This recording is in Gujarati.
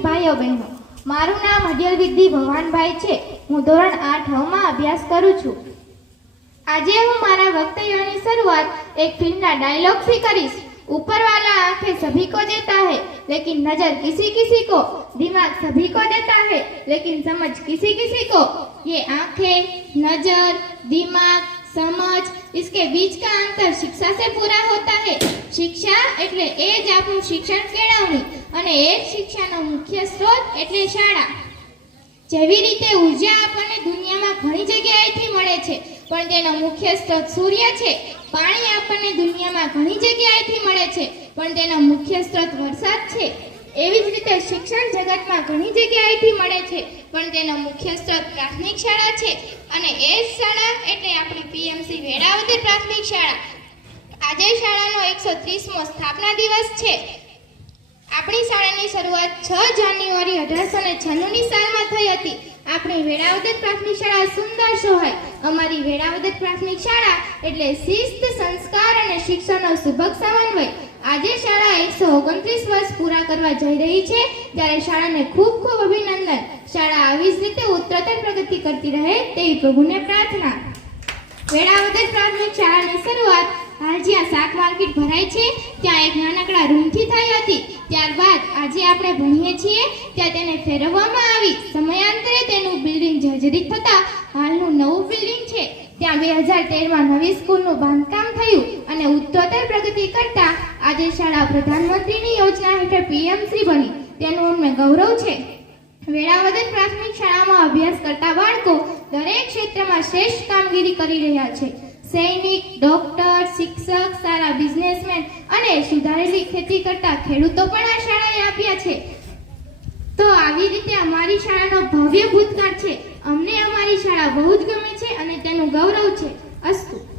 ભાઈઓ બહેનો મારું નામ અઢિયલ વિદ્ધિ ભવાનભાઈ છે હું ધોરણ આઠ માં અભ્યાસ કરું છું આજે હું મારા વક્તવ્યની શરૂઆત એક ફિલ્મના ડાયલોગથી કરીશ ऊपर वाला आंखें सभी को देता है लेकिन नजर किसी किसी को दिमाग सभी को देता है लेकिन समझ किसी किसी को ये आंखें नजर दिमाग समझ इसके बीच का अंतर शिक्षा से पूरा होता है શિક્ષા એટલે એ જ આપણું શિક્ષણ કેળવણી અને એ જ શિક્ષાનો મુખ્ય સ્ત્રોત એટલે શાળા જેવી રીતે ઉર્જા આપણને દુનિયામાં ઘણી જગ્યાએથી મળે છે પણ તેનો મુખ્ય સ્ત્રોત સૂર્ય છે પાણી આપણને દુનિયામાં ઘણી જગ્યાએથી મળે છે પણ તેનો મુખ્ય સ્ત્રોત વરસાદ છે એવી જ રીતે શિક્ષણ જગતમાં ઘણી જગ્યાએથી મળે છે પણ તેનો મુખ્ય સ્ત્રોત પ્રાથમિક શાળા છે અને એ શાળા એટલે આપણી પીએમસી વેળાવદર પ્રાથમિક શાળા. આજે શાળાનો એકસો ત્રીસમો સ્થાપના દિવસ છે. આપણી શાળાની શરૂઆત છ જાન્યુઆરી અઢારસો ને છન્નુની સાલમાં થઈ હતી. આપણી વેળાવદર પ્રાથમિક શાળા સુંદર સોહાય અમારી વેળાવદર પ્રાથમિક શાળા એટલે શિસ્ત, સંસ્કાર અને શિક્ષણનો સુભગ સમન્વય. આજે શાળા એકસો ઓગણત્રીસ વર્ષ પૂરા કરવા જઈ રહી છે. ત્યારે શાળાને ખૂબ ખૂબ અભિનંદન. શાળા આવી જ રીતે ઉત્તરોત્તર પ્રગતિ કરતી રહે તેવી પ્રભુને પ્રાર્થના. વેળાવદર પ્રાથમિક શાળાની શરૂઆત હાલ જ્યાં શાક માર્કેટ ભરાય છે. ત્યાં એક નાનકડા રૂમથી થઈ હતી. ત્યારબાદ આજે આપણે ભણીએ છીએ. ત્યાં તેને ફેરવવામાં આવી. સમયાંતરે તેનું બિલ્ડિંગ જર્જરિત થતા હાલનું નવું બિલ્ડિંગ છે ત્યાં બે હજાર તેરમાં નવી સ્કૂલનું બાંધકામ થયું અને ઉત્તરોત્તર પ્રગતિ કરતા આજે શાળા પ્રધાનમંત્રીની યોજના હેઠળ પીએમસી બની. તેનું ગૌરવ છે. વેળાવદર પ્રાથમિક શાળામાં અભ્યાસ કરતા બાળકો દરેક ક્ષેત્રમાં શ્રેષ્ઠ કામગીરી કરી રહ્યા છે. સૈનિક, ડોક્ટર, શિક્ષક, સારા બિઝનેસમેન અને સુધારેલી ખેતી કરતા ખેડૂતો પણ આ શાળાએ આપ્યા છે. આવી રીતે અમારી શાળાનો ભવ્ય ભૂતકાળ છે. અમને અમારી શાળા બહુ જ ગમે છે અને તેનું ગૌરવ છે. અસ્તુ.